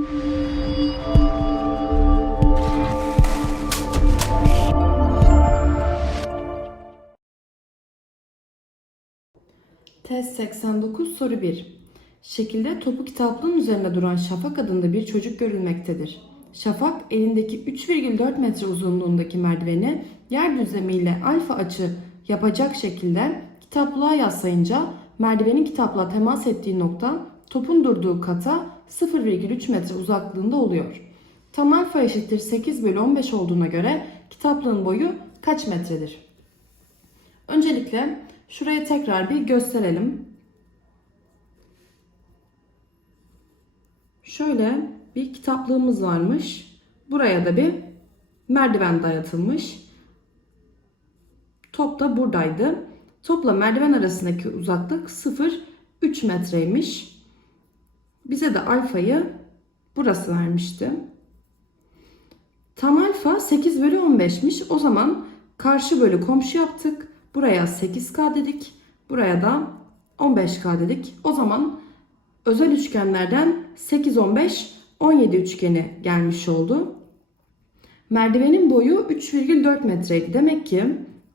Test 89 soru 1. Şekilde topu kitaplığın üzerinde duran Şafak adında bir çocuk görülmektedir. Şafak elindeki 3,4 metre uzunluğundaki merdiveni yer düzlemiyle alfa açı yapacak şekilde kitaplığa yaslayınca merdivenin kitaplığa temas ettiği nokta topun durduğu kata 0,3 metre uzaklığında oluyor. Tam alfa eşittir 8 bölü 15 olduğuna göre kitaplığın boyu kaç metredir? Öncelikle şuraya tekrar bir gösterelim. Şöyle bir kitaplığımız varmış. Buraya da bir merdiven dayatılmış. Top da buradaydı. Topla merdiven arasındaki uzaklık 0,3 metreymiş. Bize de alfayı burası vermişti. Tam alfa 8 bölü 15'miş. O zaman karşı bölü komşu yaptık. Buraya 8K dedik. Buraya da 15K dedik. O zaman özel üçgenlerden 8, 15, 17 üçgeni gelmiş oldu. Merdivenin boyu 3,4 metreydi. Demek ki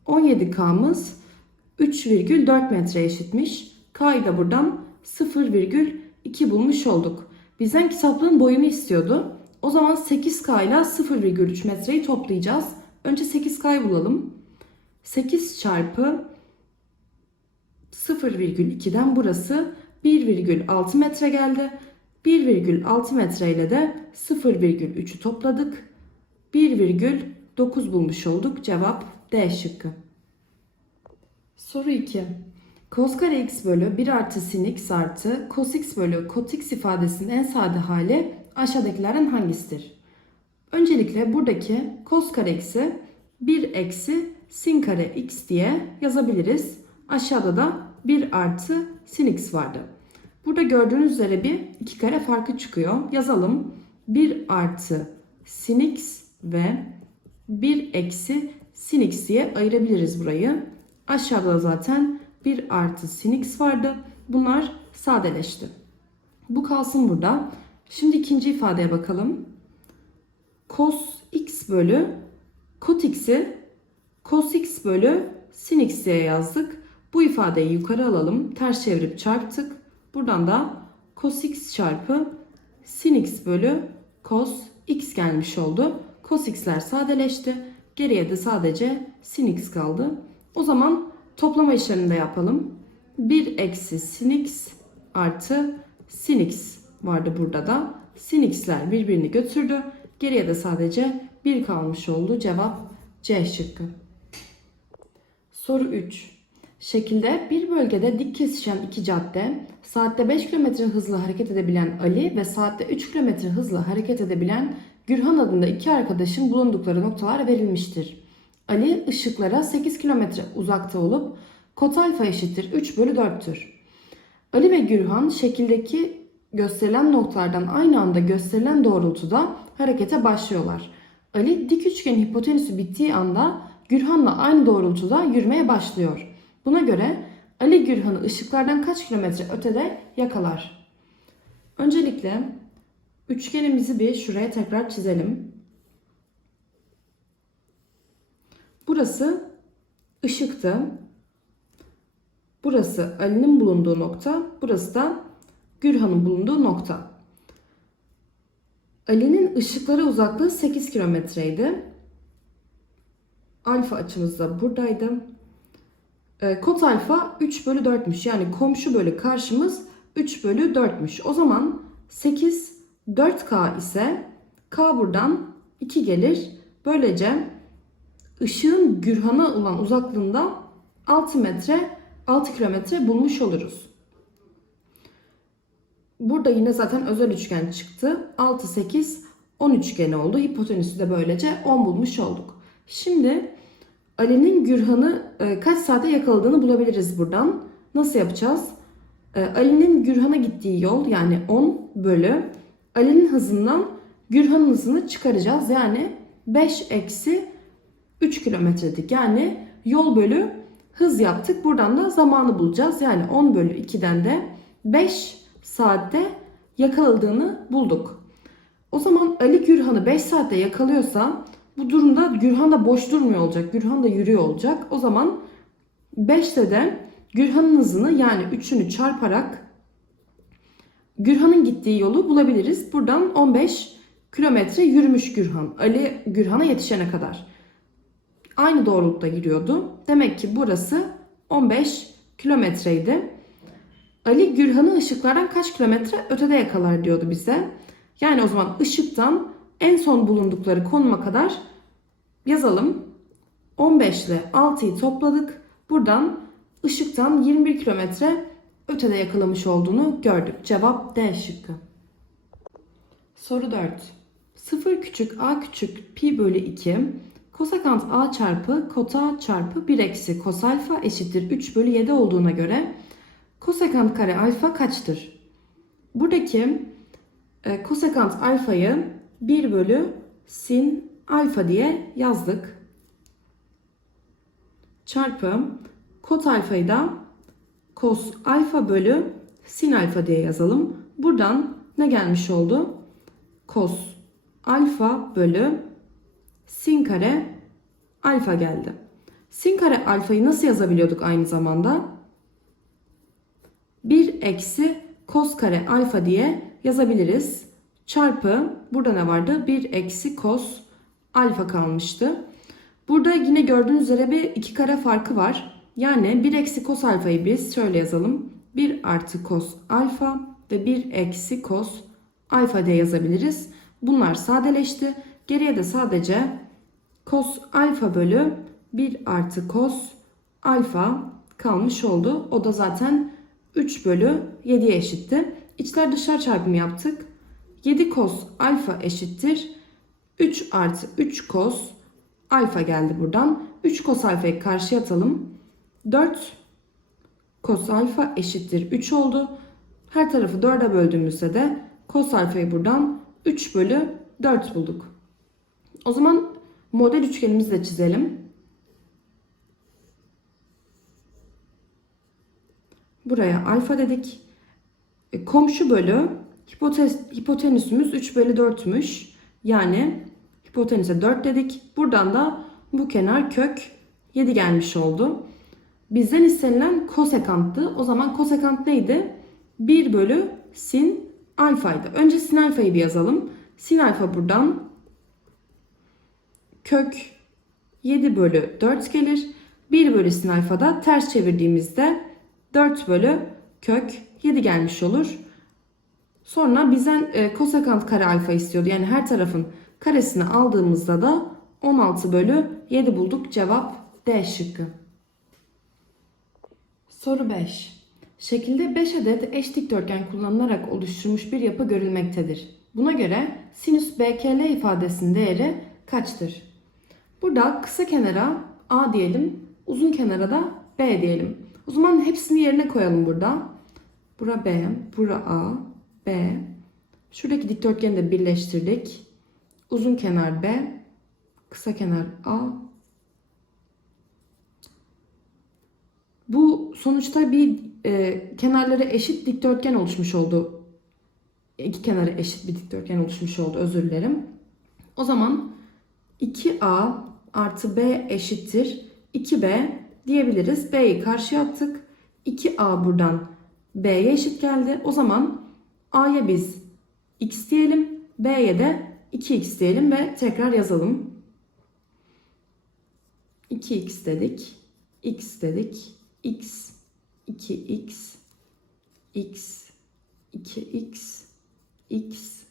17K'mız 3,4 metre eşitmiş. K'yı da buradan 0,2 bulmuş olduk. Bizden kitaplığın boyunu istiyordu. O zaman 8K ile 0,3 metreyi toplayacağız. Önce 8K'yı bulalım. 8 çarpı 0,2'den burası 1,6 metre geldi. 1,6 metre ile de 0,3'ü topladık. 1,9 bulmuş olduk. Cevap D şıkkı. Soru 2. Cos kare x bölü 1 artı sin x artı cos x bölü cot x ifadesinin en sade hali aşağıdakilerden hangisidir? Öncelikle buradaki cos kare x'i 1 eksi sin kare x diye yazabiliriz. Aşağıda da 1 artı sin x vardı. Burada gördüğünüz üzere bir iki kare farkı çıkıyor. Yazalım. 1 artı sin x ve 1 eksi sin x diye ayırabiliriz burayı. Aşağıda da zaten 1 artı sin x vardı. Bunlar sadeleşti. Bu kalsın burada. Şimdi ikinci ifadeye bakalım. Cos x bölü cot x'i cos x bölü sin x diye yazdık. Bu ifadeyi yukarı alalım. Ters çevirip çarptık. Buradan da cos x çarpı sin x bölü cos x gelmiş oldu. Cos x'ler sadeleşti. Geriye de sadece sin x kaldı. O zaman toplama işlemini de yapalım. 1 eksi sin x artı sin x vardı burada da. Sin x'ler birbirini götürdü. Geriye de sadece 1 kalmış oldu. Cevap C şıkkı. Soru 3. Şekilde bir bölgede dik kesişen iki cadde, saatte 5 km hızla hareket edebilen Ali ve saatte 3 km hızla hareket edebilen Gürhan adında iki arkadaşın bulundukları noktalar verilmiştir. Ali ışıklara 8 km uzakta olup kot alfa eşittir 3 bölü 4'tür. Ali ve Gürhan şekildeki gösterilen noktalardan aynı anda gösterilen doğrultuda harekete başlıyorlar. Ali dik üçgenin hipotenüsü bittiği anda Gürhan'la aynı doğrultuda yürümeye başlıyor. Buna göre Ali Gürhan'ı ışıklardan kaç kilometre ötede yakalar? Öncelikle üçgenimizi bir şuraya tekrar çizelim. Burası ışıktı. Burası Ali'nin bulunduğu nokta. Burası da Gürhan'ın bulunduğu nokta. Ali'nin ışıklara uzaklığı 8 kilometreydi. Alfa açımız da buradaydı. E, kot alfa 3 bölü 4'müş. Yani komşu bölü karşımız 3 bölü 4'müş. O zaman 8 4K ise K buradan 2 gelir. Böylece ışığın Gürhan'a olan uzaklığında 6 metre 6 kilometre bulmuş oluruz. Burada yine zaten özel üçgen çıktı. 6, 8, 10 üçgeni oldu. Hipotenüsü de böylece 10 bulmuş olduk. Şimdi Ali'nin Gürhan'ı e, kaç saate yakaladığını bulabiliriz buradan. Nasıl yapacağız? E, Ali'nin Gürhan'a gittiği yol yani 10 bölü Ali'nin hızından Gürhan'ın hızını çıkaracağız. Yani 5 eksi 3 kilometredik. Yani yol bölü hız yaptık. Buradan da zamanı bulacağız. Yani 10 bölü 2'den de 5 saatte yakaladığını bulduk. O zaman Ali Gürhan'ı 5 saatte yakalıyorsa bu durumda Gürhan da boş durmuyor olacak. Gürhan da yürüyor olacak. O zaman 5'te de Gürhan'ın hızını yani 3'ünü çarparak Gürhan'ın gittiği yolu bulabiliriz. Buradan 15 kilometre yürümüş Gürhan. Ali Gürhan'a yetişene kadar. Aynı doğrultuda gidiyordu. Demek ki burası 15 kilometreydi. Ali Gürhan'ı ışıklardan kaç kilometre ötede yakalar diyordu bize. Yani o zaman ışıktan en son bulundukları konuma kadar yazalım. 15 ile 6'yı topladık. Buradan ışıktan 21 kilometre ötede yakalamış olduğunu gördük. Cevap D şıkkı. Soru 4. 0 küçük a küçük pi bölü 2 kosekant a çarpı kota çarpı 1 eksi kos alfa eşittir 3 bölü 7 olduğuna göre kosekant kare alfa kaçtır? Buradaki e, kosekant alfayı 1 bölü sin alfa diye yazdık. Çarpı kot alfayı da kos alfa bölü sin alfa diye yazalım. Buradan ne gelmiş oldu? Kos alfa bölü sin kare alfa geldi. Sin kare alfayı nasıl yazabiliyorduk aynı zamanda? 1 eksi kos kare alfa diye yazabiliriz. Çarpı burada ne vardı? 1 eksi kos alfa kalmıştı. Burada yine gördüğünüz üzere bir iki kare farkı var. Yani 1 eksi kos alfayı biz şöyle yazalım. 1 artı kos alfa ve 1 eksi kos alfa diye yazabiliriz. Bunlar sadeleşti. Geriye de sadece kos alfa bölü 1 artı kos alfa kalmış oldu. O da zaten 3 bölü 7'ye eşitti. İçler dışlar çarpımı yaptık. 7 kos alfa eşittir. 3 artı 3 kos alfa geldi buradan. 3 kos alfayı karşıya atalım. 4 kos alfa eşittir 3 oldu. Her tarafı 4'e böldüğümüzde de kos alfayı buradan 3 bölü 4 bulduk. O zaman model üçgenimizi de çizelim. Buraya alfa dedik. E, komşu bölü hipotes, hipotenüsümüz 3 bölü 4'müş. Yani hipotenüse 4 dedik. Buradan da bu kenar kök 7 gelmiş oldu. Bizden istenilen kosekanttı. O zaman kosekant neydi? 1 bölü sin alfaydı. Önce sin alfayı bir yazalım. Sin alfa buradan kök 7 bölü 4 gelir. 1 bölü sin alfada ters çevirdiğimizde 4 bölü kök 7 gelmiş olur. Sonra bizden e, kosekant kare alfa istiyordu. Yani her tarafın karesini aldığımızda da 16 bölü 7 bulduk. Cevap D şıkkı. Soru 5. Şekilde 5 adet eş dikdörtgen kullanılarak oluşturulmuş bir yapı görülmektedir. Buna göre sinüs BKL ifadesinin değeri kaçtır? Burada kısa kenara A diyelim, uzun kenara da B diyelim. O zaman hepsini yerine koyalım burada. Bura B, bura A, B. Şuradaki dikdörtgeni de birleştirdik. Uzun kenar B, kısa kenar A. Bu sonuçta bir e, kenarları eşit dikdörtgen oluşmuş oldu. İki kenarı eşit bir dikdörtgen oluşmuş oldu. Özür dilerim. O zaman 2A artı B eşittir 2B diyebiliriz. B'yi karşıya attık. 2A buradan B'ye eşit geldi. O zaman A'ya biz x diyelim. B'ye de 2x diyelim ve tekrar yazalım. 2x dedik. x dedik. x 2x x 2x x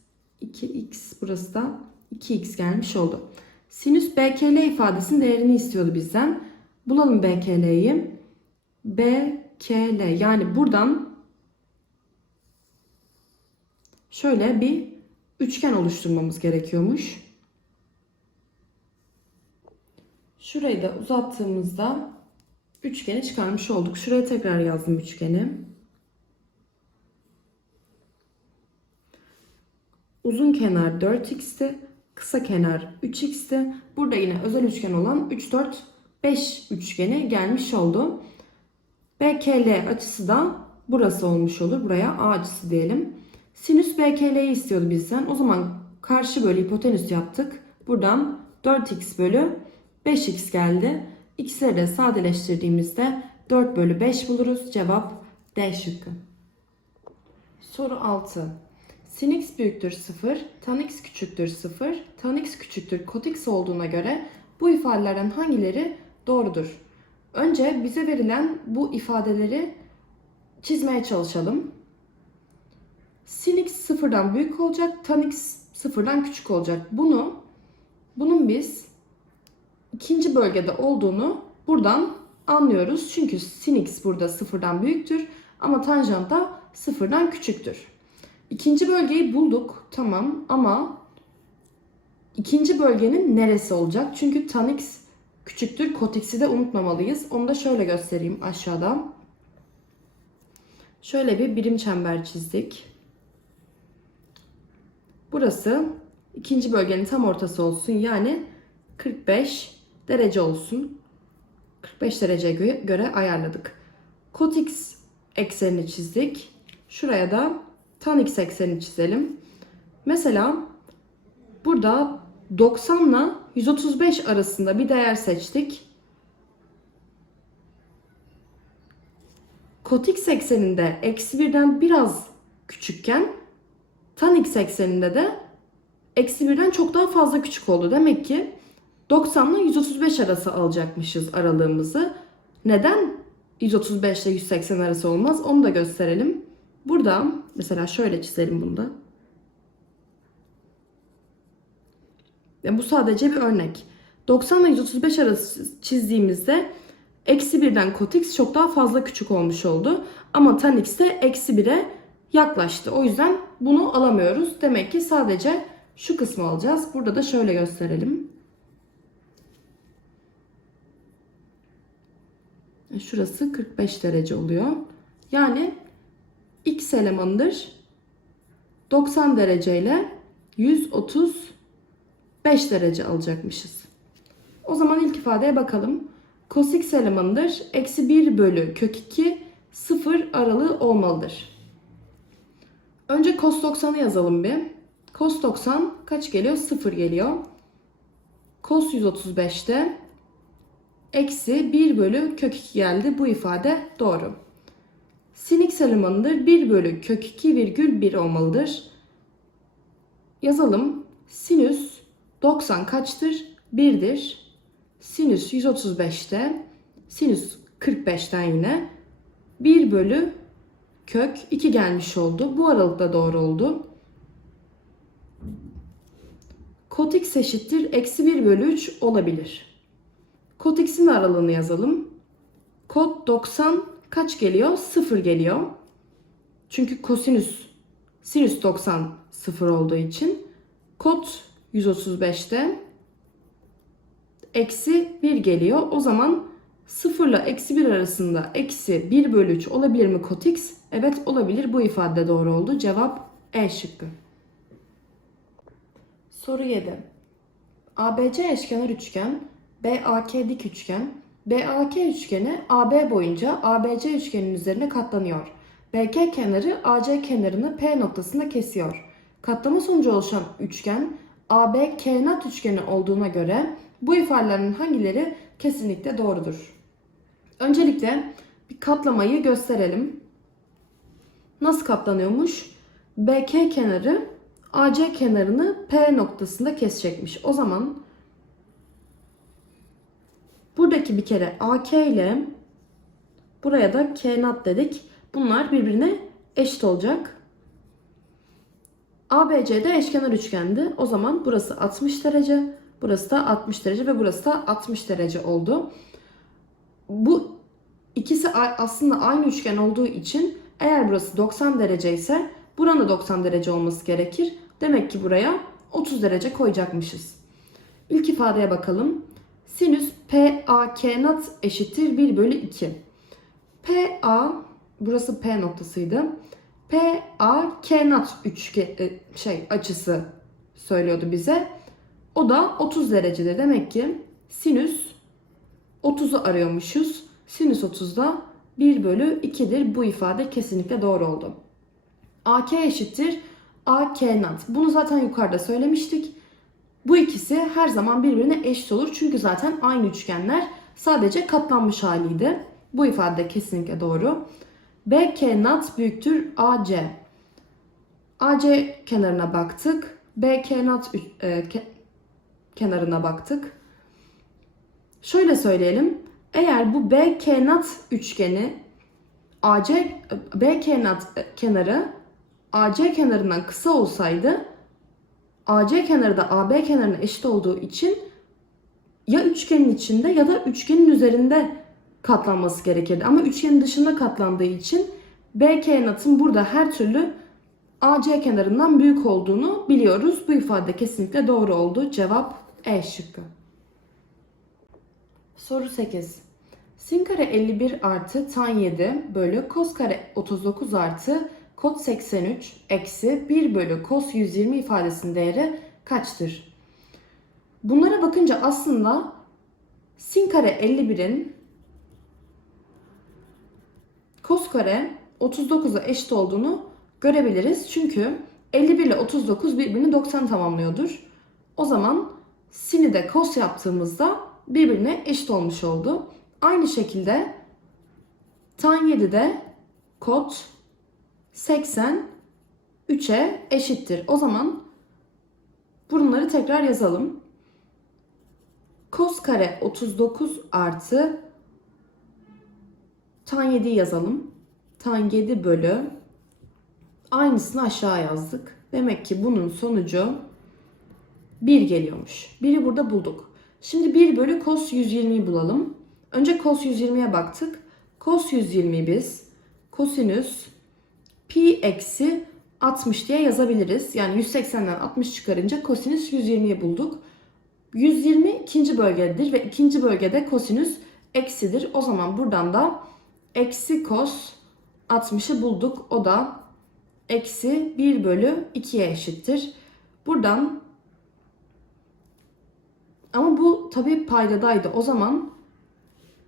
2x burası da 2x gelmiş oldu. Sinüs BKL ifadesinin değerini istiyordu bizden. Bulalım BKL'yi. BKL yani buradan şöyle bir üçgen oluşturmamız gerekiyormuş. Şurayı da uzattığımızda üçgeni çıkarmış olduk. Şuraya tekrar yazdım üçgeni. Uzun kenar 4x'ti. Kısa kenar 3x'ti. Burada yine özel üçgen olan 3, 4, 5 üçgeni gelmiş oldu. BKL açısı da burası olmuş olur. Buraya A açısı diyelim. Sinüs BKL'yi istiyordu bizden. O zaman Karşı bölü hipotenüs yaptık. Buradan 4x bölü 5x geldi. X'leri de sadeleştirdiğimizde 4 bölü 5 buluruz. Cevap D şıkkı. Soru 6. Sin x büyüktür 0, tan x küçüktür 0, tan x küçüktür kot x olduğuna göre bu ifadelerden hangileri doğrudur? Önce bize verilen bu ifadeleri çizmeye çalışalım. Sin x sıfırdan büyük olacak, tan x sıfırdan küçük olacak. Bunu, bunun biz ikinci bölgede olduğunu buradan anlıyoruz. Çünkü sin x burada sıfırdan büyüktür ama tanjant da sıfırdan küçüktür. İkinci bölgeyi bulduk tamam ama ikinci bölgenin neresi olacak? Çünkü tan x küçüktür kot x'i de unutmamalıyız. Onu da şöyle göstereyim aşağıda. Şöyle bir birim çember çizdik. Burası ikinci bölgenin tam ortası olsun. Yani 45 derece olsun. 45 dereceye gö- göre ayarladık. Kot x eksenini çizdik. Şuraya da tan x eksenini çizelim. Mesela burada 90 ile 135 arasında bir değer seçtik. Kot x ekseninde eksi birden biraz küçükken tan x ekseninde de eksi birden çok daha fazla küçük oldu. Demek ki 90 ile 135 arası alacakmışız aralığımızı. Neden 135 ile 180 arası olmaz onu da gösterelim. Burada mesela şöyle çizelim bunu da. Yani bu sadece bir örnek. 90 ile 135 arası çizdiğimizde eksi birden kot x çok daha fazla küçük olmuş oldu. Ama tan x de eksi 1'e yaklaştı. O yüzden bunu alamıyoruz. Demek ki sadece şu kısmı alacağız. Burada da şöyle gösterelim. Şurası 45 derece oluyor. Yani x elemanıdır. 90 derece ile 135 derece alacakmışız. O zaman ilk ifadeye bakalım. Cos x elemanıdır. Eksi 1 bölü kök 2 0 aralığı olmalıdır. Önce cos 90'ı yazalım bir. Cos 90 kaç geliyor? 0 geliyor. Cos 135'te eksi 1 bölü kök 2 geldi. Bu ifade doğru. Sin x elemanıdır. 1 bölü kök 2 virgül 1 olmalıdır. Yazalım. Sinüs 90 kaçtır? 1'dir. Sinüs 135'te sinüs 45'ten yine 1 bölü kök 2 gelmiş oldu. Bu aralıkta doğru oldu. Kot x eşittir. Eksi 1 bölü 3 olabilir. Kot x'in aralığını yazalım. Kot 90 kaç geliyor? 0 geliyor. Çünkü kosinüs sinüs 90 0 olduğu için kot 135'te eksi 1 geliyor. O zaman 0 ile eksi 1 arasında eksi 1 bölü 3 olabilir mi kot x? Evet olabilir. Bu ifade doğru oldu. Cevap E şıkkı. Soru 7. ABC eşkenar üçgen, BAK dik üçgen, BAK üçgeni AB boyunca ABC üçgeninin üzerine katlanıyor. BK kenarı AC kenarını P noktasında kesiyor. Katlama sonucu oluşan üçgen AB kenat üçgeni olduğuna göre bu ifadelerin hangileri kesinlikle doğrudur? Öncelikle bir katlamayı gösterelim. Nasıl katlanıyormuş? BK kenarı AC kenarını P noktasında kesecekmiş. O zaman buradaki bir kere AK ile buraya da kenat dedik. Bunlar birbirine eşit olacak. ABC'de eşkenar üçgendi. O zaman burası 60 derece, burası da 60 derece ve burası da 60 derece oldu. Bu ikisi aslında aynı üçgen olduğu için eğer burası 90 derece ise buranın 90 derece olması gerekir. Demek ki buraya 30 derece koyacakmışız. İlk ifadeye bakalım. Sinüs PAK nat eşittir 1 bölü 2. PA burası P noktasıydı. PAK nat üçgen şey açısı söylüyordu bize. O da 30 derecedir. Demek ki sinüs 30'u arıyormuşuz. Sinüs 30 da 1 bölü 2'dir. Bu ifade kesinlikle doğru oldu. AK eşittir A, K, nat. Bunu zaten yukarıda söylemiştik. Bu ikisi her zaman birbirine eşit olur. Çünkü zaten aynı üçgenler sadece katlanmış haliydi. Bu ifade kesinlikle doğru. B, K, nat büyüktür A, C. AC kenarına baktık. BK nat e, ke- kenarına baktık. Şöyle söyleyelim. Eğer bu BK nat üçgeni AC BK nat e, kenarı AC kenarından kısa olsaydı AC kenarı da AB kenarına eşit olduğu için ya üçgenin içinde ya da üçgenin üzerinde katlanması gerekirdi. Ama üçgenin dışında katlandığı için BK natın burada her türlü AC kenarından büyük olduğunu biliyoruz. Bu ifade kesinlikle doğru oldu. Cevap E şıkkı. Soru 8. Sin kare 51 artı tan 7 bölü kos kare 39 artı kot 83 eksi 1 bölü kos 120 ifadesinin değeri kaçtır? Bunlara bakınca aslında sin kare 51'in kos kare 39'a eşit olduğunu görebiliriz. Çünkü 51 ile 39 birbirini 90 tamamlıyordur. O zaman sin'i de kos yaptığımızda birbirine eşit olmuş oldu. Aynı şekilde tan 7 de kot 80 3'e eşittir. O zaman bunları tekrar yazalım. Kos kare 39 artı tan 7'yi yazalım. Tan 7 bölü aynısını aşağı yazdık. Demek ki bunun sonucu 1 geliyormuş. 1'i burada bulduk. Şimdi 1 bölü cos 120'yi bulalım. Önce cos 120'ye baktık. Cos 120'yi biz kosinüs pi eksi 60 diye yazabiliriz. Yani 180'den 60 çıkarınca kosinüs 120'yi bulduk. 120 ikinci bölgededir ve ikinci bölgede kosinüs eksidir. O zaman buradan da eksi cos 60'ı bulduk. O da eksi 1 bölü 2'ye eşittir. Buradan ama bu tabi paydadaydı. O zaman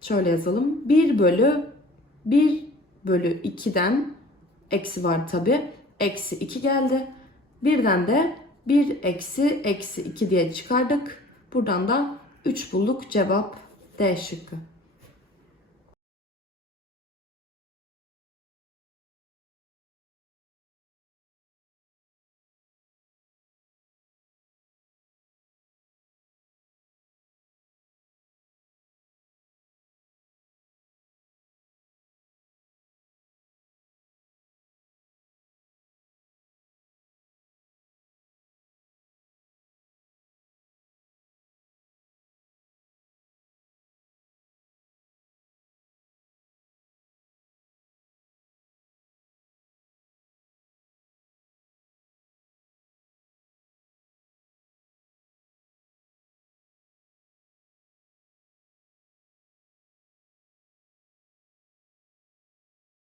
şöyle yazalım. 1 bölü 1 bölü 2'den eksi var tabi. Eksi 2 geldi. Birden de 1 eksi eksi 2 diye çıkardık. Buradan da 3 bulduk. Cevap D şıkkı.